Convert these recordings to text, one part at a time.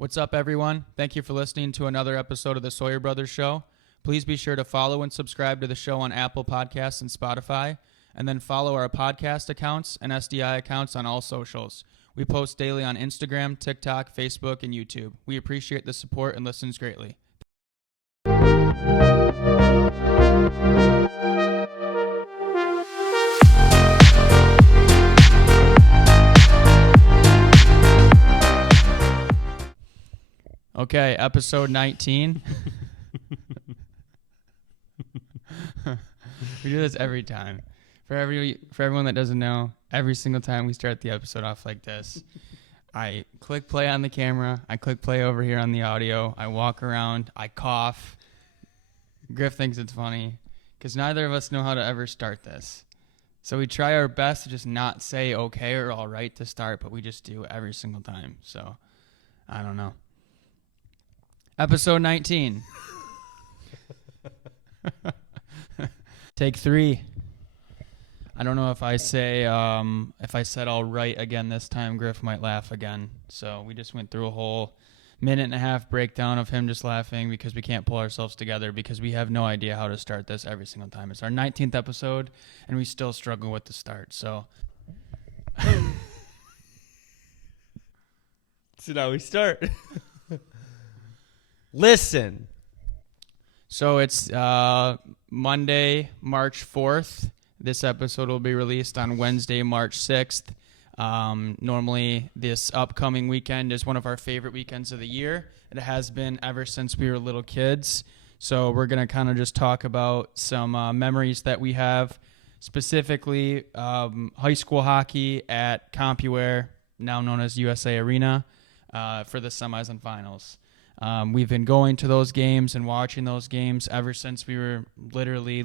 What's up, everyone? Thank you for listening to another episode of the Sawyer Brothers Show. Please be sure to follow and subscribe to the show on Apple Podcasts and Spotify, and then follow our podcast accounts and SDI accounts on all socials. We post daily on Instagram, TikTok, Facebook, and YouTube. We appreciate the support and listens greatly. Okay, episode 19. We do this every time. For everyone that doesn't know, every single time we start the episode off like this, I click play on the camera, I click play over here on the audio, I walk around, I cough. Griff thinks it's funny because neither of us know how to ever start this. So we try our best to just not say okay or all right to start, but we just do every single time. So I don't know. Episode 19. Take 3. I don't know if I say if I said all right again this time, Griff might laugh again. So we just went through a whole minute and a half breakdown of him just laughing because we can't pull ourselves together because we have no idea how to start this every single time. It's our 19th episode and we still struggle with the start. So now we start. Listen. So it's Monday, March 4th. This episode will be released on Wednesday, March 6th. Normally, this upcoming weekend is one of our favorite weekends of the year. It has been ever since we were little kids. So we're going to kind of just talk about some memories that we have, specifically high school hockey at Compuware, now known as USA Arena, for the semis and finals. We've been going to those games and watching those games ever since we were literally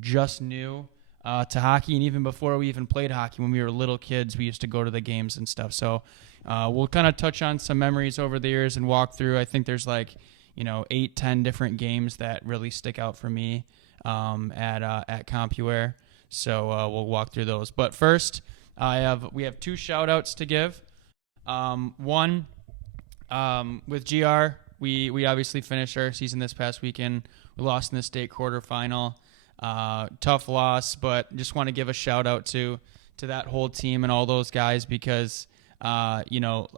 just new to hockey, and even before we even played hockey, when we were little kids, we used to go to the games and stuff. So we'll kind of touch on some memories over the years and walk through. I think there's 8-10 different games that really stick out for me at Compuware. So we'll walk through those. But first, we have 2 shout outs to give. One. With GR, we obviously finished our season this past weekend. We lost in the state quarterfinal. Tough loss, but just want to give a shout out to that whole team and all those guys because a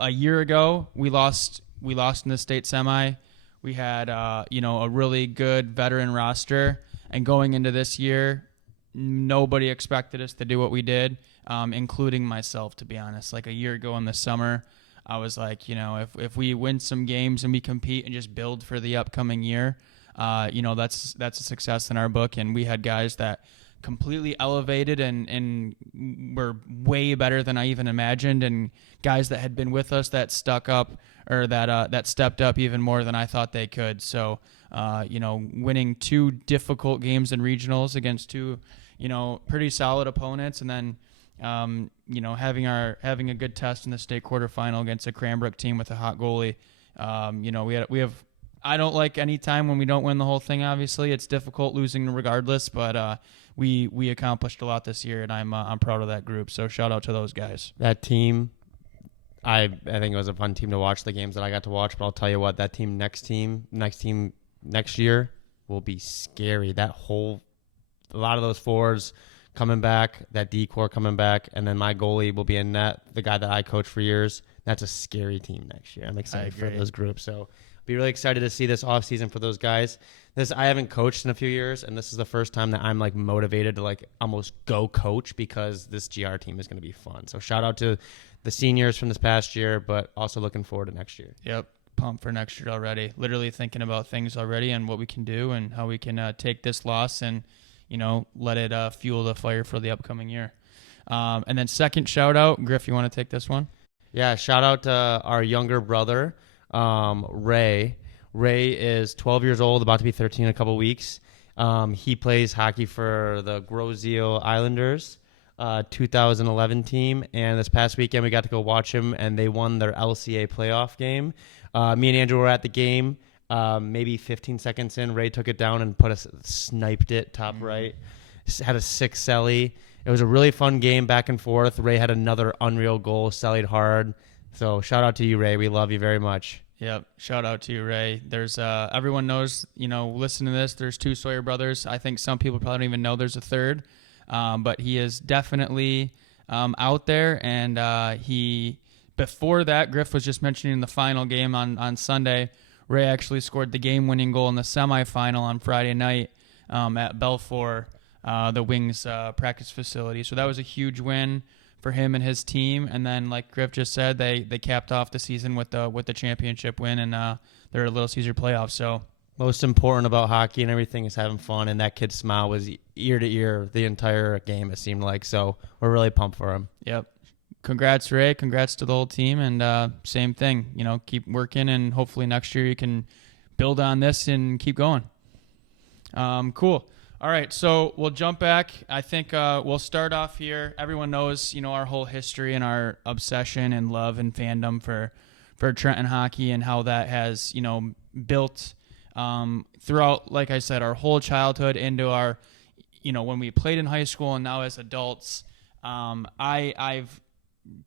year ago we lost in the state semi. We had a really good veteran roster, and going into this year, nobody expected us to do what we did, including myself, to be honest. Like a year ago in the summer, I was like, if we win some games and we compete and just build for the upcoming year, that's a success in our book. And we had guys that completely elevated and were way better than I even imagined, and guys that had been with us that stuck up or that stepped up even more than I thought they could. So, winning 2 difficult games in regionals against 2, pretty solid opponents, and then having a good test in the state quarterfinal against a Cranbrook team with a hot goalie. We have. I don't like any time when we don't win the whole thing. Obviously, it's difficult losing regardless, but we accomplished a lot this year, and I'm proud of that group. So shout out to those guys. That team, I think it was a fun team to watch, the games that I got to watch. But I'll tell you what, that team next year will be scary. A lot of those forwards coming back, that D-core coming back, and then my goalie will be in net, the guy that I coached for years. That's a scary team next year. I'm excited for those groups. So be really excited to see this offseason for those guys. I haven't coached in a few years, and this is the first time that I'm motivated to almost go coach because this GR team is going to be fun. So shout out to the seniors from this past year, but also looking forward to next year. Yep. Pumped for next year already. Literally thinking about things already and what we can do and how we can take this loss and let it fuel the fire for the upcoming year. And then second shout out, Griff, you want to take this one? Yeah, shout out to our younger brother, Ray. Ray is 12 years old, about to be 13 in a couple weeks. He plays hockey for the Grosio Islanders, 2011 team. And this past weekend, we got to go watch him, and they won their LCA playoff game. Me and Andrew were at the game. Maybe 15 seconds in, Ray took it down and sniped it top right. Had a 6 celly. It was a really fun game back and forth. Ray had another unreal goal, cellied hard. So shout out to you, Ray. We love you very much. Yep. Shout out to you, Ray. There's everyone knows, listen to this. There's 2 Sawyer brothers. I think some people probably don't even know there's a third, but he is definitely out there. And before that, Griff was just mentioning the final game on Sunday. Ray actually scored the game-winning goal in the semifinal on Friday night at Belfour, the Wings practice facility. So that was a huge win for him and his team. And then, like Griff just said, they capped off the season with the championship win, and they're a Little Caesar playoffs. So most important about hockey and everything is having fun, and that kid's smile was ear to ear the entire game, it seemed like. So we're really pumped for him. Yep. Congrats, Ray. Congrats to the whole team. And same thing, keep working, and hopefully next year you can build on this and keep going. Cool. All right, so we'll jump back. I think we'll start off here. Everyone knows, our whole history and our obsession and love and fandom for Trenton hockey, and how that has, built throughout, like I said, our whole childhood into our, when we played in high school and now as adults. I've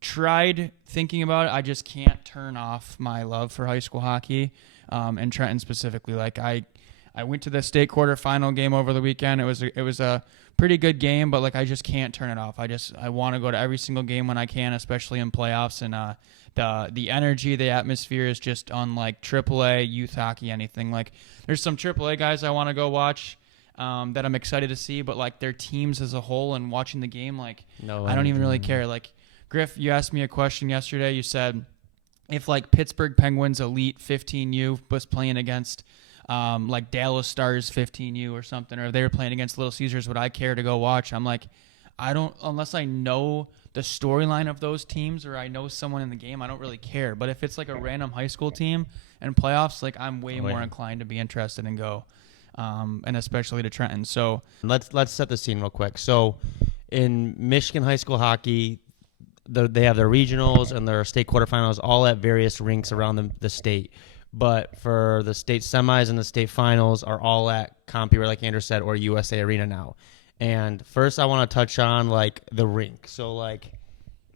tried thinking about it. I just can't turn off my love for high school hockey, and Trenton specifically. Like I went to the state quarterfinal game over the weekend. It was a pretty good game, but I just can't turn it off. I want to go to every single game when I can, especially in playoffs. And the energy, the atmosphere is just unlike AAA youth hockey, anything. There's some AAA guys I want to go watch that I'm excited to see, but their teams as a whole and watching the game, no, I don't even really care. Griff, you asked me a question yesterday. You said if Pittsburgh Penguins Elite 15U was playing against Dallas Stars 15U or something, or if they were playing against Little Caesars, would I care to go watch? I'm I don't, unless I know the storyline of those teams or I know someone in the game, I don't really care. But if it's a random high school team and playoffs, I'm way more inclined to be interested and go, and especially to Trenton. So let's set the scene real quick. So in Michigan high school hockey, they have their regionals and their state quarterfinals all at various rinks around the state. But for the state semis and the state finals are all at Compuware, like Andrew said, or USA Arena now. And first I want to touch on the rink. So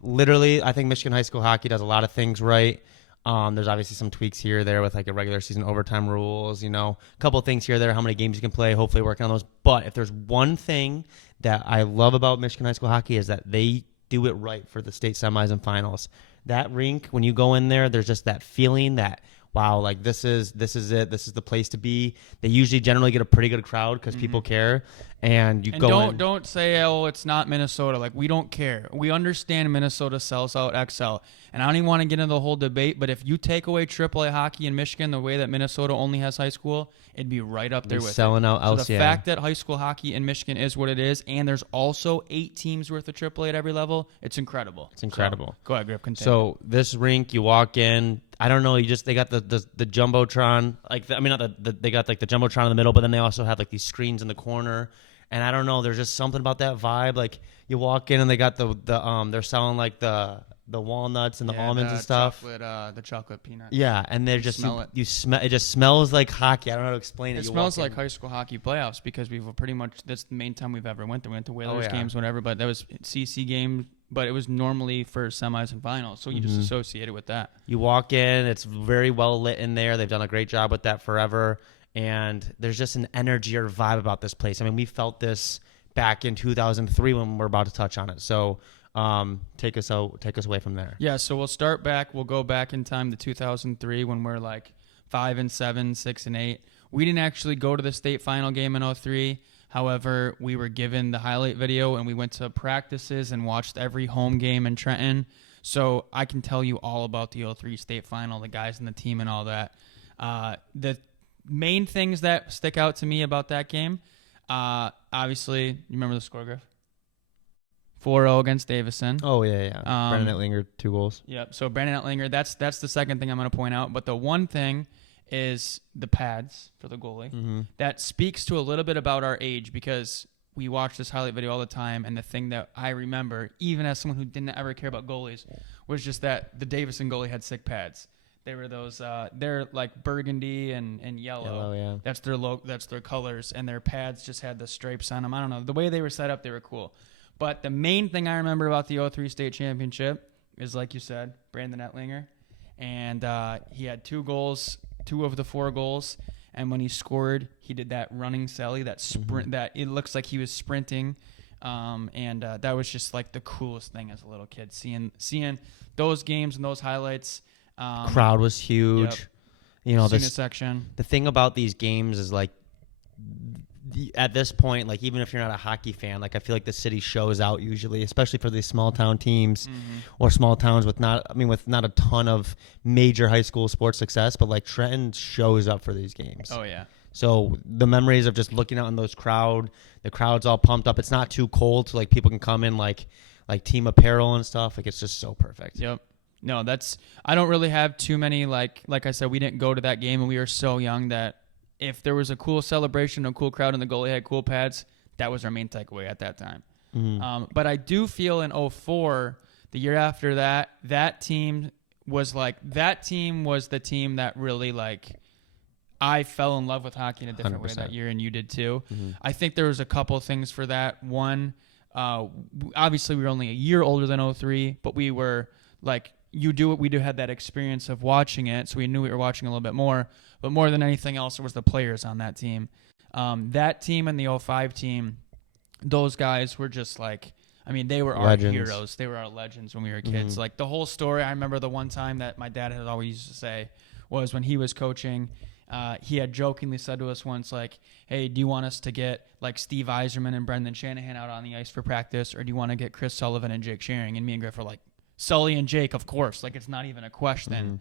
literally I think Michigan high school hockey does a lot of things right. There's obviously some tweaks here or there with a regular season overtime rules, a couple of things here or there, how many games you can play, hopefully working on those. But if there's one thing that I love about Michigan high school hockey is that they do it right for the state semis and finals. That rink, when you go in there, there's just that feeling that, wow, this is it. This is the place to be. They usually generally get a pretty good crowd because people care. And don't say, oh, it's not Minnesota. We don't care. We understand Minnesota sells out XL. And I don't even want to get into the whole debate, but if you take away AAA hockey in Michigan the way that Minnesota only has high school, it'd be right up there with selling out LCA. So the fact that high school hockey in Michigan is what it is, and there's also 8 teams worth of AAA at every level, it's incredible. It's incredible. So, go ahead, Griff, continue. So this rink, you walk in, I don't know, they got the Jumbotron, they got the Jumbotron in the middle, but then they also have these screens in the corner. And I don't know, there's just something about that vibe. You walk in and they got they're selling the walnuts and the almonds and stuff. The chocolate peanut. Yeah, and they're just smell it. You smell it. Just smells like hockey. I don't know how to explain it. It smells like high school hockey playoffs because we've pretty much, that's the main time we've ever went there. We went to Whalers games, whatever, but that was CC game. But it was normally for semis and finals, so you just associate it with that. You walk in, it's very well lit in there. They've done a great job with that forever. And there's just an energy or vibe about this place. We felt this back in 2003 when we're about to touch on it. So take us away from there. Yeah, so we'll start back. We'll go back in time to 2003 when we're 5-7, 6-8. We didn't actually go to the state final game in 2003. However, we were given the highlight video and we went to practices and watched every home game in Trenton. So I can tell you all about the 2003 state final, the guys in the team and all that. The main things that stick out to me about that game, obviously, you remember the score, Griff? 4-0 against Davison. Oh, yeah. Brandon Etlinger, 2 goals. Yep, so Brandon Etlinger, that's the second thing I'm going to point out. But the one thing is the pads for the goalie. Mm-hmm. That speaks to a little bit about our age because we watch this highlight video all the time, and the thing that I remember, even as someone who didn't ever care about goalies, was just that the Davison goalie had sick pads. They were those, they're burgundy and yellow. Yeah. That's their colors, and their pads just had the stripes on them. I don't know. The way they were set up, they were cool. But the main thing I remember about the 2003 state championship, is like you said, Brandon Ettlinger, and he had 2 goals, 2 of the 4 goals. And when he scored, he did that running Sally, that sprint, that it looks like he was sprinting. That was just like the coolest thing as a little kid, seeing those games and those highlights. Crowd was huge. Yep. You know, Student section. The thing about these games is like, at this point, like even if you're not a hockey fan, like I feel like the city shows out usually, especially for these small town teams or small towns with not a ton of major high school sports success, but like Trenton shows up for these games. Oh yeah. So the memories of just looking out in the crowd's all pumped up. It's not too cold, so like people can come in like team apparel and stuff. Like it's just so perfect. Yep. No, I don't really have too many, like I said, we didn't go to that game and we were so young that if there was a cool celebration, a cool crowd, and the goalie had cool pads, that was our main takeaway at that time. But I do feel in 2004, the year after that team was the team that really like I fell in love with hockey in a different 100%. way that year, and you did too. I think there was a couple of things for that. One, obviously we were only a year older than 2003, but we were like, we had that experience of watching it, so we knew we were watching a little bit more. But more than anything else, it was the players on that team. That team and the 2005 team, those guys were just like, I mean, they were legends. Our heroes. They were our legends when we were kids. Like the whole story, I remember the one time that my dad had always used to say was when he was coaching, he had jokingly said to us once, like, hey, do you want us to get like Steve Yzerman and Brendan Shanahan out on the ice for practice, or do you want to get Chris Sullivan and Jake Schering? And me and Griff were like, Sully and Jake, of course. Like, it's not even a question.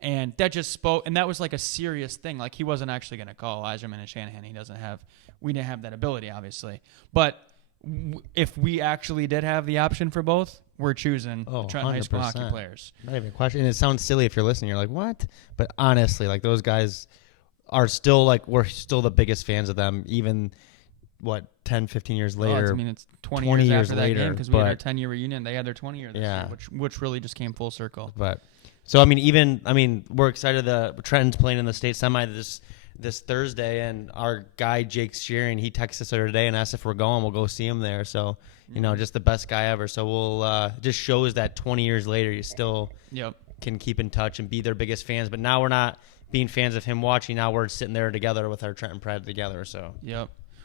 And that just spoke, and that was like a serious thing. Like, he wasn't actually going to call Yzerman and Shanahan. We didn't have that ability, obviously. But if we actually did have the option for both, we're choosing Trenton High School hockey players. Not even a question. And it sounds silly if you're listening. You're like, what? But honestly, like, those guys are still, like, we're still the biggest fans of them, even, 10, 15 years later. I mean, it's 20 years after that game, because we had our 10-year reunion. They had their 20-year this year, which really just came full circle. But so, I mean, we're excited that Trenton's playing in the state semi this Thursday, and our guy, Jake Shearing, he texted us the other day and asked if we're going. We'll go see him there. So, just the best guy ever. So we'll just shows that 20 years later, you still can keep in touch and be their biggest fans. But now we're not being fans of him watching. Now we're sitting there together with our Trenton Pride together. So,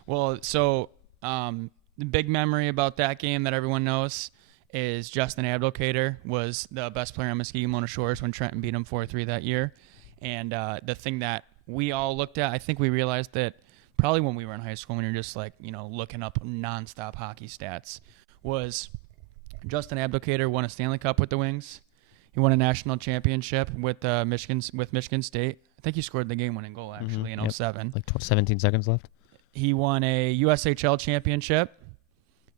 Well, so the big memory about that game that everyone knows is Justin Abdelkader was the best player on Muskegon Mona Shores when Trenton beat him 4-3 that year. And the thing that we all looked at, I think we realized that probably when we were in high school, when you're just like, looking up nonstop hockey stats, was Justin Abdelkader won a Stanley Cup with the Wings. He won a national championship with Michigan State. I think he scored the game-winning goal, actually, in 2007. Like 17 seconds left. He won a USHL championship,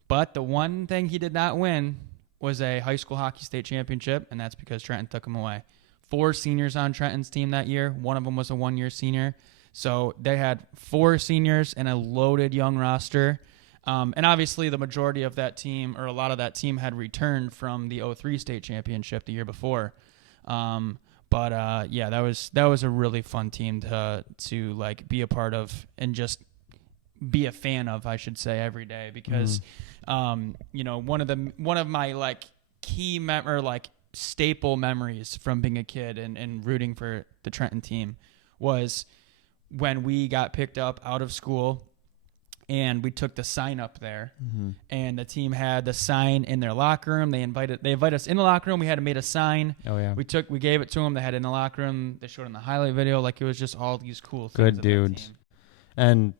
but the one thing he did not win was a high school hockey state championship, and that's because Trenton took him away. 4 seniors on Trenton's team that year. One of them was a 1-year senior. So they had 4 seniors and a loaded young roster. And obviously the majority of that team, or a lot of that team, had returned from the 2003 state championship the year before. But that was a really fun team to like be a part of and just be a fan of, I should say, every day, because one of my like key staple memories from being a kid and rooting for the Trenton team was when we got picked up out of school and we took the sign up there, and the team had the sign in their locker room. They invited us in the locker room. We had made a sign. Oh yeah. We gave it to them. They had it in the locker room. They showed it in the highlight video. Like, it was just all these cool things. Good dudes. And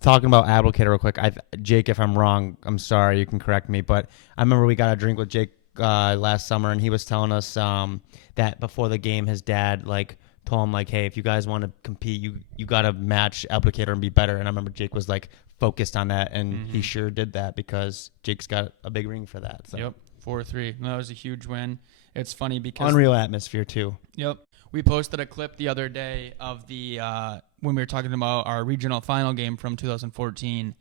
talking about Abdelkader real quick, Jake, if I'm wrong, I'm sorry, you can correct me, but I remember we got a drink with Jake last summer, and he was telling us that before the game, his dad told him hey, if you guys want to compete, you got to match Abdelkader and be better. And I remember Jake was focused on that, and he sure did that, because Jake's got a big ring for that. So. Yep, 4-3. That was a huge win. It's funny because unreal atmosphere too. Yep. We posted a clip the other day of the when we were talking about our regional final game from 2014,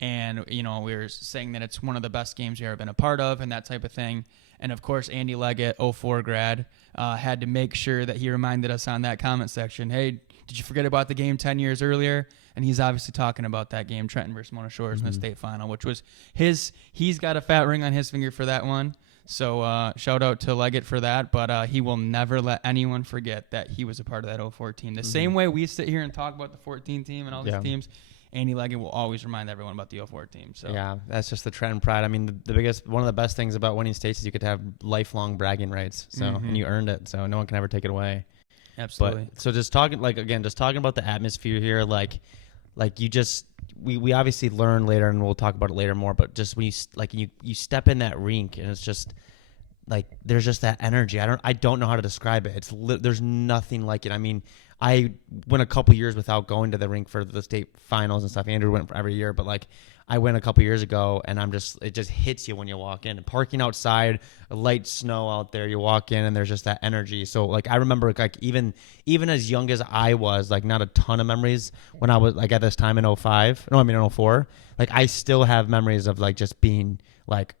and we were saying that it's one of the best games we've ever been a part of and that type of thing. And of course, Andy Leggett, 04 grad, had to make sure that he reminded us on that comment section, hey, did you forget about the game 10 years earlier? And he's obviously talking about that game, Trenton versus Mona Shores in the state final, which was he's got a fat ring on his finger for that one. So shout out to Leggett for that, but he will never let anyone forget that he was a part of that 04 team. The same way we sit here and talk about the 14 team and all these teams, Andy Leggett will always remind everyone about the 04 team. So yeah, that's just the Trenton pride. I mean, one of the best things about winning states is you could have lifelong bragging rights. So and you earned it. So no one can ever take it away. Absolutely. But, so just talking about the atmosphere here, like you just we obviously learn later, and we'll talk about it later more. But just when you step in that rink, and it's just like there's just that energy. I don't know how to describe it. There's nothing like it. I mean, I went a couple years without going to the rink for the state finals and stuff. Andrew went every year, but like I went a couple years ago, and it just hits you when you walk in. And parking outside, a light snow out there, you walk in, and there's just that energy. So like I remember like even as young as I was, like not a ton of memories when I was like at this time in in 04. Like I still have memories of like just being like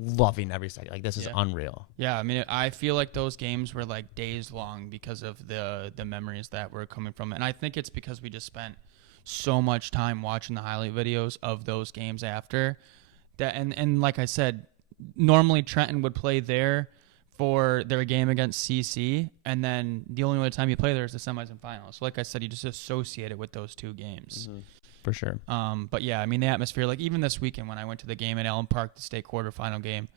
loving every second. Like this is unreal. Yeah, I mean, I feel like those games were like days long because of the memories that were coming from it. And I think it's because we just spent so much time watching the highlight videos of those games after that. And like I said, normally Trenton would play there for their game against CC, and then the only other time you play there is the semis and finals. So like I said, you just associate it with those two games. For sure. But yeah, I mean, the atmosphere, like even this weekend when I went to the game at Allen Park, the state quarterfinal game,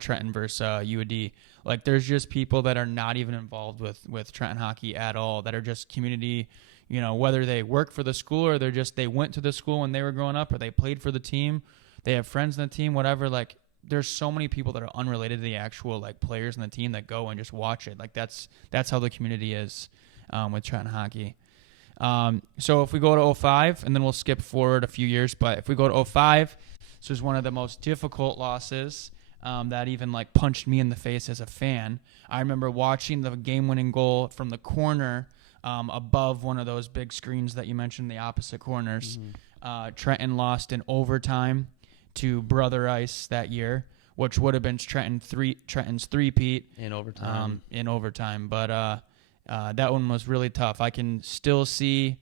Trenton versus UAD, like there's just people that are not even involved with Trenton hockey at all, that are just community, whether they work for the school or they went to the school when they were growing up, or they played for the team, they have friends in the team, whatever. Like there's so many people that are unrelated to the actual like players in the team that go and just watch it. Like that's how the community is with Trenton hockey. So if we go to 05, and then we'll skip forward a few years, but if we go to 05, this was one of the most difficult losses that even like punched me in the face as a fan. I remember watching the game-winning goal from the corner above one of those big screens that you mentioned, the opposite corners. Trenton lost in overtime to Brother Ice that year, which would have been Trenton's three-peat in overtime. But that one was really tough. I can still see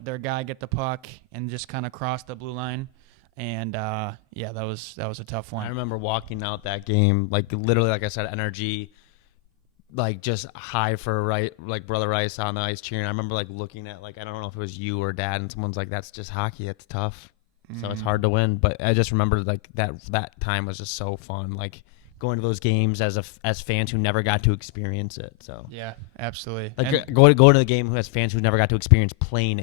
their guy get the puck and just kind of cross the blue line, and that was a tough one. I remember walking out that game, like literally, like I said, energy, like just high for like Brother Rice on the ice cheering. I remember like looking at like I don't know if it was you or Dad, and someone's like, "That's just hockey. It's tough, so it's hard to win." But I just remember like that time was just so fun, like going to those games as fans who never got to experience it. So yeah, absolutely. Like go to the game who has fans who never got to experience playing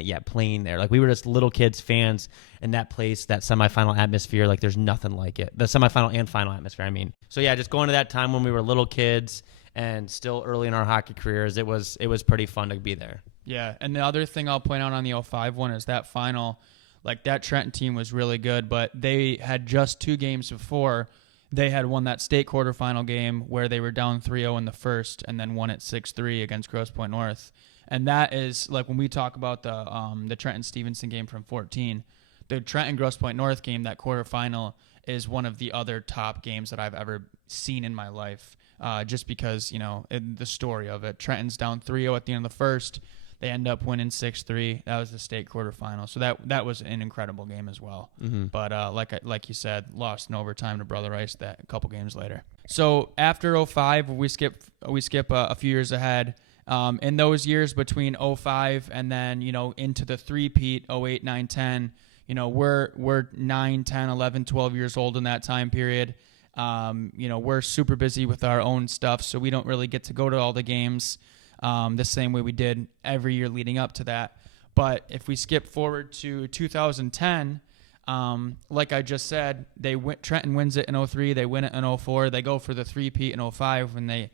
there. Like we were just little kids fans in that place, that semifinal atmosphere. Like there's nothing like it. The semifinal and final atmosphere. I mean, so yeah, just going to that time when we were little kids and still early in our hockey careers, it was pretty fun to be there. Yeah, and the other thing I'll point out on the 05 one is that final, like that Trenton team was really good, but they had just 2 games before. They had won that state quarterfinal game where they were down 3-0 in the first and then won it 6-3 against Grosse Pointe North. And that is, like, when we talk about the Trenton-Stevenson game from 14, the Trenton-Grosse Pointe North game, that quarterfinal, is one of the other top games that I've ever seen in my life, just because, the story of it. Trenton's down 3-0 at the end of the first. They end up winning 6-3. That was the state quarterfinal. So that was an incredible game as well. But like you said, lost in overtime to Brother Rice that a couple games later. So after 05, we skip a few years ahead. In those years between 05 and then into the three-peat 08, 9, 10, we're 9, 10, 11, 12 years old in that time period. We're super busy with our own stuff, so we don't really get to go to all the games the same way we did every year leading up to that. But if we skip forward to 2010, like I just said, Trenton wins it in 03, they win it in 04, they go for the three-peat in 05 when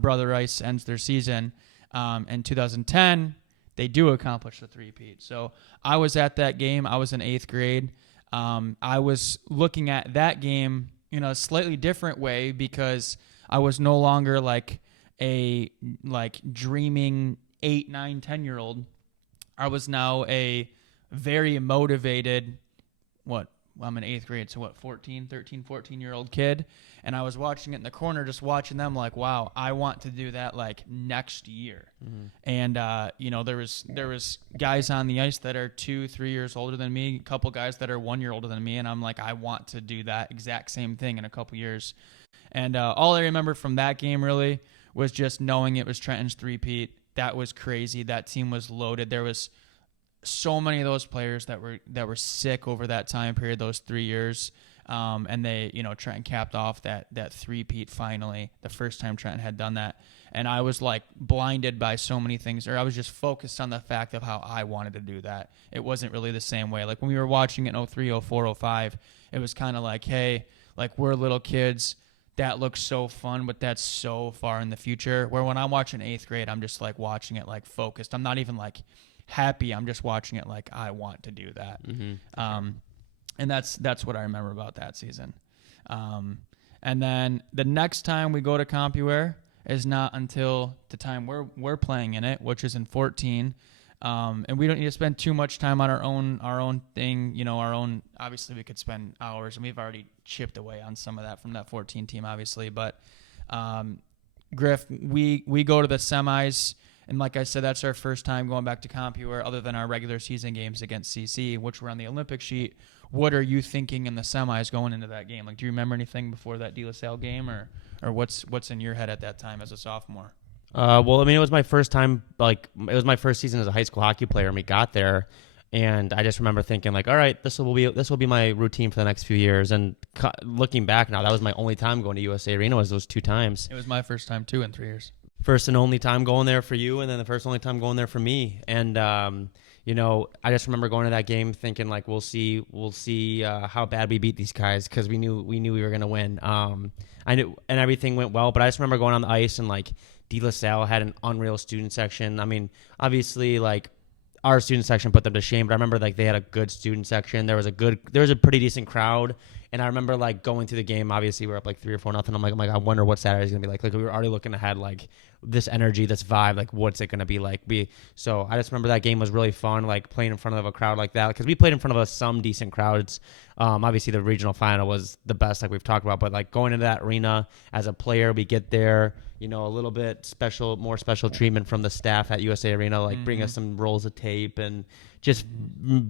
Brother Rice ends their season. In 2010, they do accomplish the three-peat. So I was at that game. I was in 8th grade. I was looking at that game in a slightly different way because I was no longer like a dreaming 8, 9, 10-year-old. I was now a very motivated, I'm in 8th grade, so 14-year-old kid. And I was watching it in the corner, just watching them like, wow, I want to do that like next year. And, there was guys on the ice that are 2-3 years older than me, a couple guys that are 1 year older than me. And I'm like, I want to do that exact same thing in a couple years. And all I remember from that game really was just knowing it was Trenton's three-peat. That was crazy. That team was loaded. There was so many of those players that were sick over that time period, those 3 years. And they, Trenton capped off that three-peat finally, the first time Trenton had done that. And I was like blinded by so many things, or I was just focused on the fact of how I wanted to do that. It wasn't really the same way. Like when we were watching it in 03, 04, 05, it was kind of like, hey, like we're little kids. That looks so fun, but that's so far in the future. Where when I'm watching 8th grade, I'm just like watching it like focused. I'm not even like happy. I'm just watching it like I want to do that. Mm-hmm. And that's what I remember about that season. And then the next time we go to Compuware is not until the time we're playing in it, which is in 14. And we don't need to spend too much time on our own thing, our own. Obviously, we could spend hours, and we've already chipped away on some of that from that 14 team, obviously. But Griff, we go to the semis, and like I said, that's our first time going back to Compuware, other than our regular season games against CC, which were on the Olympic sheet. What are you thinking in the semis going into that game? Like, do you remember anything before that De La Salle game, or what's in your head at that time as a sophomore? Well, I mean, it was my first time, it was my first season as a high school hockey player, and we got there, and I just remember thinking, like, all right, this will be my routine for the next few years. And looking back now, that was my only time going to USA Arena, was those 2 times. It was my first time too in 3 years. First and only time going there for you, and then the first and only time going there for me. And I just remember going to that game thinking, like, we'll see how bad we beat these guys, because we knew we were gonna win. I knew, and everything went well, but I just remember going on the ice and like De La Salle had an unreal student section. I mean, obviously, like, our student section put them to shame, but I remember like they had a good student section. There was a pretty decent crowd, and I remember like going through the game. Obviously, we were up like 3 or 4-0. I'm like, I wonder what Saturday's gonna be like. Like, we were already looking ahead, like this energy, this vibe, like what's it gonna be like? So I just remember that game was really fun, like playing in front of a crowd like that, because we played in front of some decent crowds. Obviously, the regional final was the best, like we've talked about, but like going into that arena as a player, we get there. A little bit more special treatment from the staff at USA Arena, like bring us some rolls of tape, and just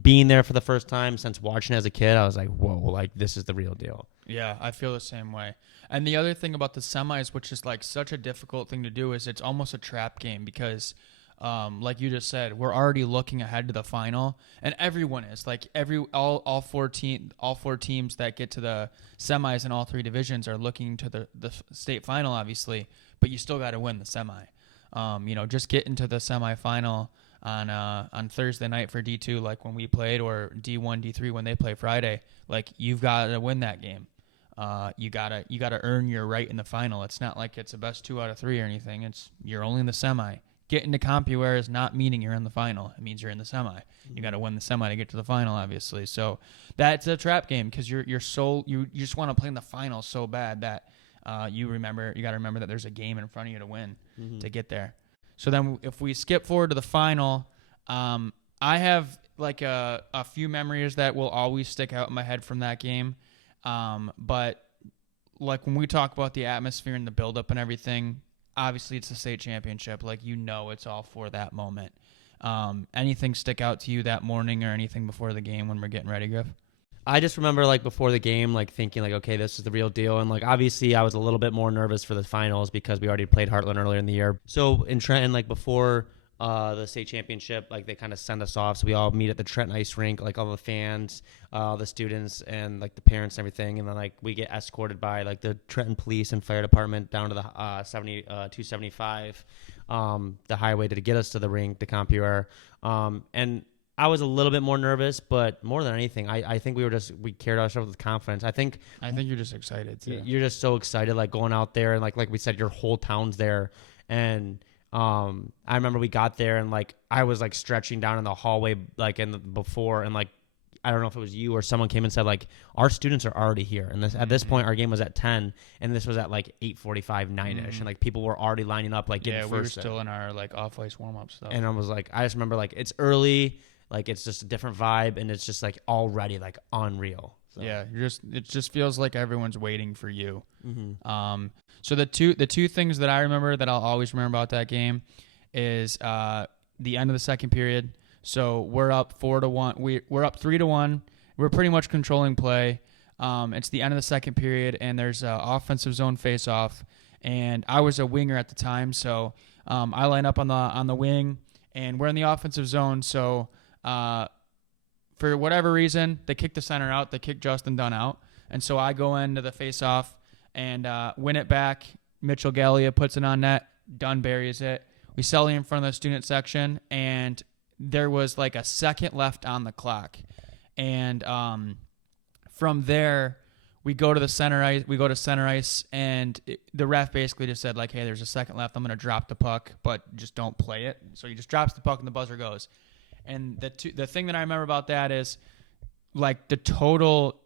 being there for the first time since watching as a kid, I was like, whoa, like this is the real deal. Yeah, I feel the same way. And the other thing about the semis, which is like such a difficult thing to do, is it's almost a trap game, because like you just said, we're already looking ahead to the final, and everyone is like all four teams that get to the semis in all 3 divisions are looking to the state final, obviously, but you still got to win the semi. Just get into the semifinal on Thursday night for D2, like when we played, or D1, D3 when they play Friday. Like, you've got to win that game. You gotta earn your right in the final. It's not like it's a best 2 out of 3 or anything. It's you're only in the semi. Getting to Compuware is not meaning you're in the final. It means you're in the semi. Mm-hmm. You got to win the semi to get to the final, obviously. So that's a trap game, because you just want to play in the final so bad that you got to remember that there's a game in front of you to win to get there. So then if we skip forward to the final, I have like a few memories that will always stick out in my head from that game. But like when we talk about the atmosphere and the buildup and everything, obviously it's the state championship. Like, it's all for that moment. Anything stick out to you that morning or anything before the game when we're getting ready, Griff? I just remember like before the game, like thinking like, okay, this is the real deal. And like, obviously I was a little bit more nervous for the finals because we already played Heartland earlier in the year. So in Trenton, like before the state championship, like they kind of send us off. So we all meet at the Trenton ice rink, like all the fans, the students, and like the parents and everything. And then like we get escorted by like the Trenton police and fire department down to the 275, the highway to get us to the rink, to Compuware. And I was a little bit more nervous, but more than anything, I think we carried ourselves with confidence. I think you're just excited too. You're just so excited, like going out there, and like we said, your whole town's there. And I remember we got there, and like I was like stretching down in the hallway, like before, and like I don't know if it was you or someone came and said like, our students are already here. And at this point, our game was at 10, and this was at like 8:45, 9ish, and like people were already lining up, like getting first. We were still in our like off ice warm up stuff. And I was like, I just remember like it's early. Like, it's just a different vibe, and it's just, like, already, like, unreal. So. Yeah, it just feels like everyone's waiting for you. Mm-hmm. So the two things that I remember that I'll always remember about that game is the end of the second period. So we're up 4-1. We're up 3-1. We're pretty much controlling play. It's the end of the second period, and there's an offensive zone face-off, and I was a winger at the time, so I line up on the wing, and we're in the offensive zone, so for whatever reason, they kick the center out. They kick Justin Dunn out. And so I go into the face-off and win it back. Mitchell Gallia puts it on net. Dunn buries it. We sell it in front of the student section, and there was like a second left on the clock. And from there, we go to the center ice. We go to center ice, and the ref basically just said, like, hey, there's a second left. I'm going to drop the puck, but just don't play it. So he just drops the puck, and the buzzer goes. And the thing that I remember about that is, like, the total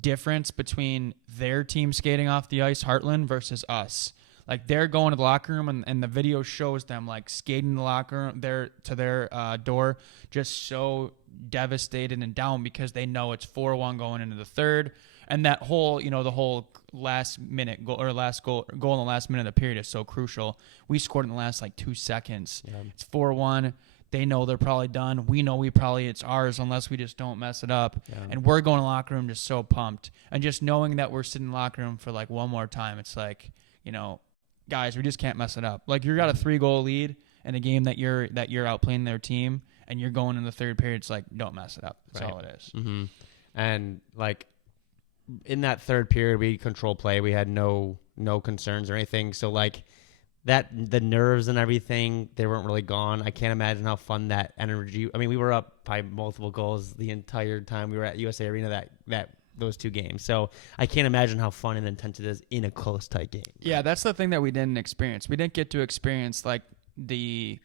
difference between their team skating off the ice, Heartland, versus us. Like, they're going to the locker room, and the video shows them, like, skating the locker room to their door, just so devastated and down because they know it's 4-1 going into the third. And that whole, the whole last minute goal or last goal in the last minute of the period is so crucial. We scored in the last, 2 seconds. Yeah. It's 4-1. They know they're probably done. We know it's ours unless we just don't mess it up. Yeah. And we're going to the locker room just so pumped. And just knowing that we're sitting in the locker room for, one more time, it's like, guys, we just can't mess it up. Like, you got a 3-goal lead in a game that you're outplaying their team, and you're going in the third period. It's like, don't mess it up. That's all it is. Mm-hmm. And, in that third period, we controlled play. We had no concerns or anything. So, the nerves and everything, they weren't really gone. I can't imagine how fun that energy. I mean, we were up by multiple goals the entire time we were at USA Arena those 2 games. So I can't imagine how fun and intense it is in a close, tight game. Yeah, that's the thing that we didn't experience. We didn't get to experience the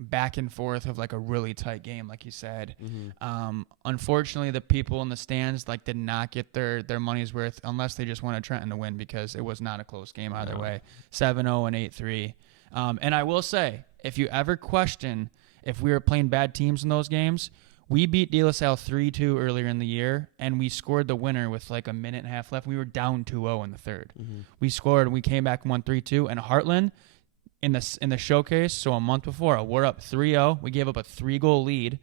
back and forth of a really tight game, like you said. Mm-hmm. Unfortunately, the people in the stands did not get their money's worth unless they just wanted Trenton to win, because it was not a close game either way. 7-0 and 8-3. And I will say, if you ever question if we were playing bad teams in those games, we beat De La Salle 3-2 earlier in the year, and we scored the winner with a minute and a half left. We were down 2-0 in the third. Mm-hmm. We scored, and we came back and won 3-2. And Heartland, in the showcase, so a month before, we're up 3-0. We gave up a 3-goal lead.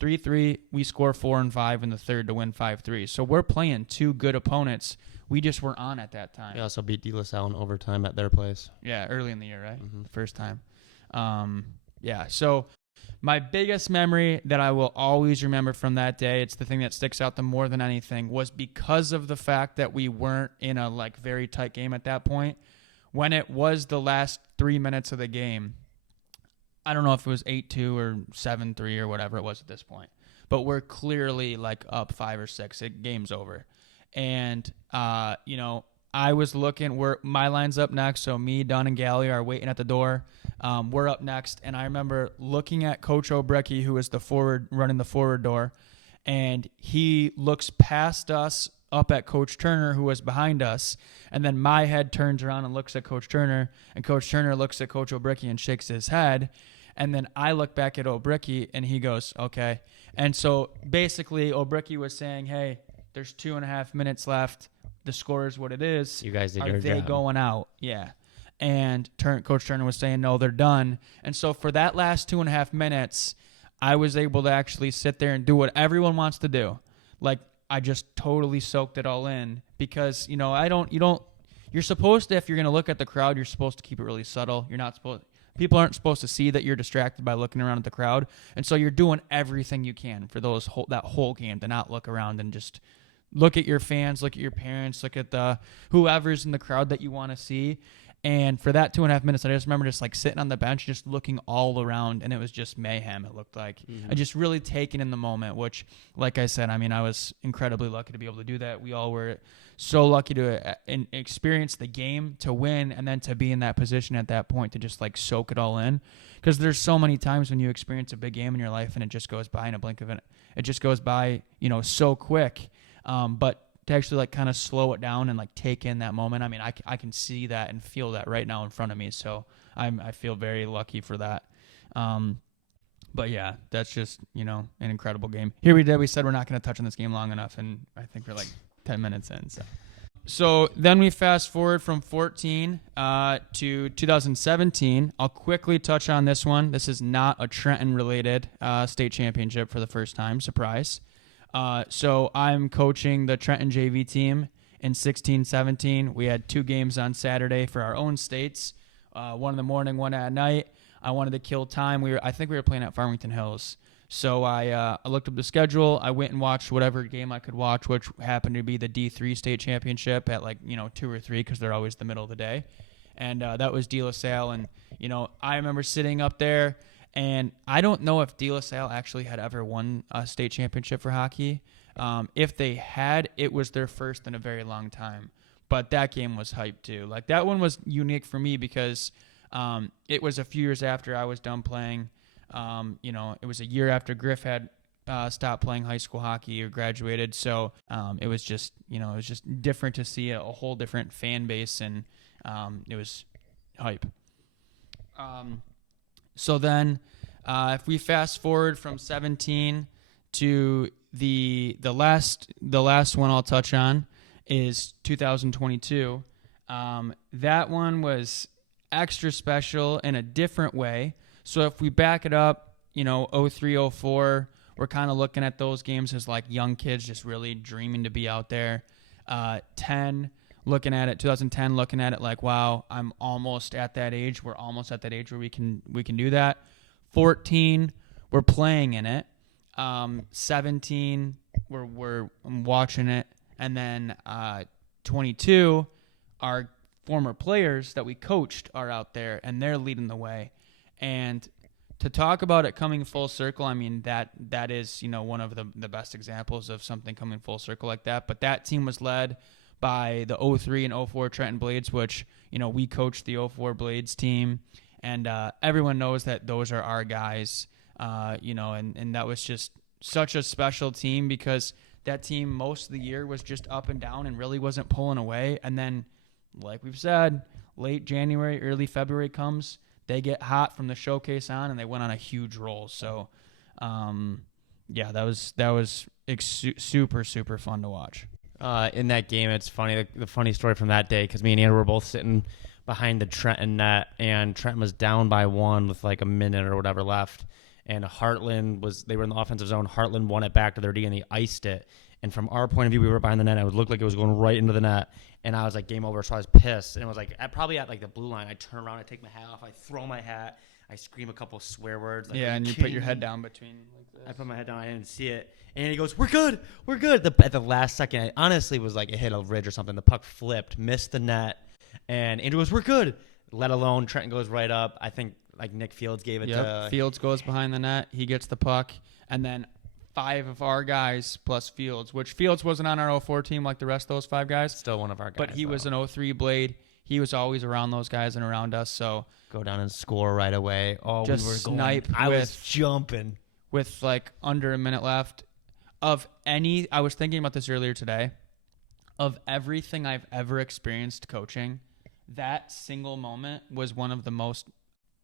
3-3, we score 4 and 5 in the third to win 5-3. So we're playing 2 good opponents. We just weren't on at that time. We also beat De La Salle in overtime at their place. Yeah, early in the year, right? Mm-hmm. The first time. Yeah, so my biggest memory that I will always remember from that day, it's the thing that sticks out the more than anything, was because of the fact that we weren't in a very tight game at that point. When it was the last 3 minutes of the game, I don't know if it was 8-2 or 7-3 or whatever it was at this point, but we're clearly up 5 or 6. Game's over. And, I was looking, my line's up next, so me, Dunn, and Gallia are waiting at the door. We're up next, and I remember looking at Coach Obrecki, who was running the forward door, and he looks past us up at Coach Turner, who was behind us, and then my head turns around and looks at Coach Turner, and Coach Turner looks at Coach Obrecki and shakes his head, and then I look back at Obrecki, and he goes, okay. And so basically Obrecki was saying, hey, there's 2.5 minutes left. The score is what it is. You guys did your job. Are they going out? Yeah. And Coach Turner was saying, no, they're done. And so for that last 2.5 minutes, I was able to actually sit there and do what everyone wants to do. I just totally soaked it all in because, you're supposed to, if you're going to look at the crowd, you're supposed to keep it really subtle. People aren't supposed to see that you're distracted by looking around at the crowd. And so you're doing everything you can for that whole game to not look around and just look at your fans, look at your parents, look at whoever's in the crowd that you want to see. And for that 2.5 minutes, I just remember just sitting on the bench, just looking all around, and it was just mayhem, it looked like. Mm-hmm. And just really taking in the moment, which, like I said, I was incredibly lucky to be able to do that. We all were so lucky to experience the game, to win, and then to be in that position at that point to just soak it all in. Because there's so many times when you experience a big game in your life and it just goes by in a blink of an eye. It just goes by, so quick. But to actually kind of slow it down and take in that moment. I can see that and feel that right now in front of me. So I feel very lucky for that. But yeah, that's just, an incredible game. Here we said we're not going to touch on this game long enough. And I think we're 10 minutes in. So then we fast forward from 14 to 2017. I'll quickly touch on this one. This is not a Trenton related state championship for the first time. Surprise. So I'm coaching the Trenton JV team in 16-17. We had 2 games on Saturday for our own states, one in the morning, one at night. I wanted to kill time. I think we were playing at Farmington Hills. So I looked up the schedule. I went and watched whatever game I could watch, which happened to be the D3 state championship at 2 or 3 because they're always the middle of the day. And that was De La Salle. And, I remember sitting up there, and I don't know if De La Salle actually had ever won a state championship for hockey. If they had, it was their first in a very long time. But that game was hyped too. That one was unique for me because it was a few years after I was done playing. It was a year after Griff had stopped playing high school hockey or graduated. So it was just different to see a whole different fan base, and it was hype. So then if we fast forward from 17 to the last one I'll touch on is 2022. That one was extra special in a different way. So if we back it up, 03, 04, we're kind of looking at those games as young kids just really dreaming to be out there. 2010, looking at it wow, I'm almost at that age. We're almost at that age where we can do that. 14, we're playing in it. 17, we're watching it. And then 22, our former players that we coached are out there, and they're leading the way. And to talk about it coming full circle, I mean, that is, one of the best examples of something coming full circle like that. But that team was led by the 03 and 04 Trenton Blades, which, we coached the 04 Blades team. And everyone knows that those are our guys, and that was just such a special team because that team most of the year was just up and down and really wasn't pulling away. And then, like we've said, late January, early February comes, they get hot from the showcase on, and they went on a huge roll. So, that was super, super fun to watch. In that game, it's funny, the funny story from that day, because me and Andrew were both sitting behind the Trenton net, and Trenton was down by 1 with a minute or whatever left. And they were in the offensive zone. Heartland won it back to their D, and they iced it. And from our point of view, we were behind the net. It looked like it was going right into the net. And I was game over. So I was pissed. And it was probably at the blue line. I turn around, I take my hat off, I throw my hat, I scream a couple swear words. And you put your head down between this. I put my head down. I didn't see it. And he goes, "We're good. We're good." At the last second, it honestly was it hit a ridge or something. The puck flipped, missed the net. And Andrew goes, "We're good." Let alone Trenton goes right up. I think Nick Fields gave it to. Fields goes behind the net. He gets the puck. And then 5 of our guys plus Fields, which Fields wasn't on our 04 team like the rest of those 5 guys. Still one of our guys. But he was an 03 Blade. He was always around those guys and around us. So go down and score right away. Oh, just we were snipe. I was jumping with under a minute left. I was thinking about this earlier today. Of everything I've ever experienced coaching, that single moment was one of the most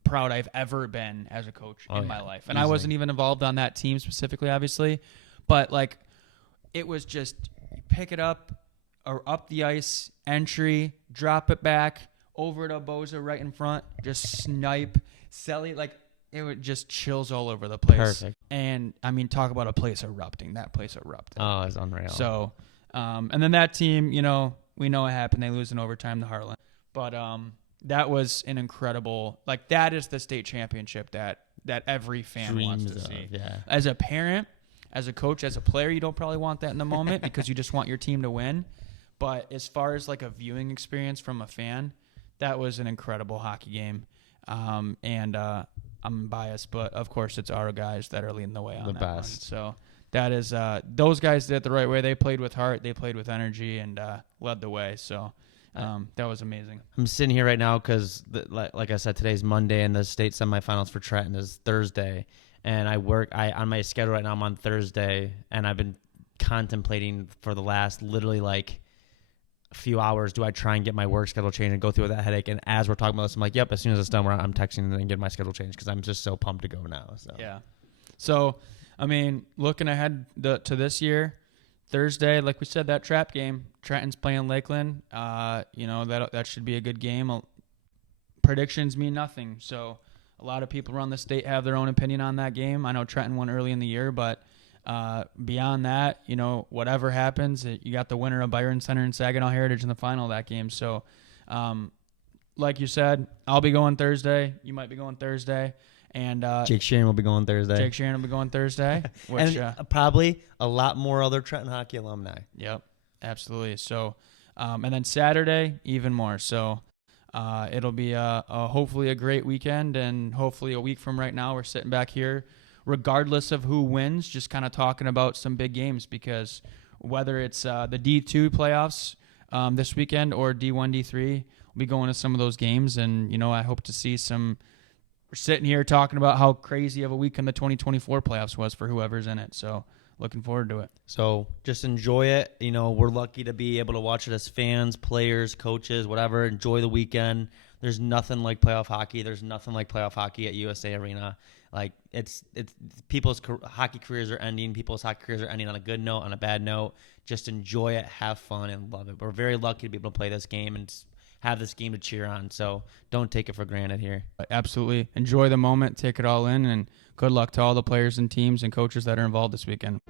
proud I've ever been as a coach in my life. And easily. I wasn't even involved on that team specifically, obviously, but it was just pick it up or up the ice, entry, drop it back over to Boza right in front, just snipe, Selly, it would just chills all over the place. Perfect. And I mean, talk about a place erupting. That place erupted. Oh, it's unreal. So, and then that team, we know what happened. They lose in overtime to Heartland. But that was an incredible, that is the state championship that every fan wants to see. Yeah. As a parent, as a coach, as a player, you don't probably want that in the moment because you just want your team to win. But as far as a viewing experience from a fan, that was an incredible hockey game. And I'm biased, but of course it's our guys that are leading the way on the that best. one. So that is those guys did it the right way. They played with heart, they played with energy, and led the way. So that was amazing. I'm sitting here right now because, like I said, today's Monday, and the state semifinals for Trenton is Thursday. And on my schedule right now, I'm on Thursday, and I've been contemplating for the last literally a few hours, do I try and get my work schedule changed and go through that headache? And as we're talking about this, I'm yep, as soon as it's done, I'm texting and getting my schedule changed because I'm just so pumped to go now. So yeah. So, I mean, looking ahead to this year, Thursday, like we said, that trap game, Trenton's playing Lakeland. That should be a good game. Predictions mean nothing. So a lot of people around the state have their own opinion on that game. I know Trenton won early in the year, but Beyond that, whatever happens, you got the winner of Byron Center and Saginaw Heritage in the final of that game. So, like you said, I'll be going Thursday. You might be going Thursday. And Jake Sharon will be going Thursday. Jake Sharon will be going Thursday. Which, and probably a lot more other Trenton hockey alumni. Yep, absolutely. So, and then Saturday, even more. So it'll be hopefully a great weekend, and hopefully a week from right now, we're sitting back here, regardless of who wins, just kind of talking about some big games, because whether it's the D2 playoffs this weekend or D1, D3, we'll be going to some of those games, and, I hope to see some. We're sitting here talking about how crazy of a weekend the 2024 playoffs was for whoever's in it. So looking forward to it. So just enjoy it. We're lucky to be able to watch it as fans, players, coaches, whatever. Enjoy the weekend. There's nothing like playoff hockey. There's nothing like playoff hockey at USA Arena. Like it's people's hockey careers are ending. People's hockey careers are ending on a good note, on a bad note. Just enjoy it, have fun, and love it. We're very lucky to be able to play this game and have this game to cheer on. So don't take it for granted here. Absolutely. Enjoy the moment. Take it all in. And good luck to all the players and teams and coaches that are involved this weekend.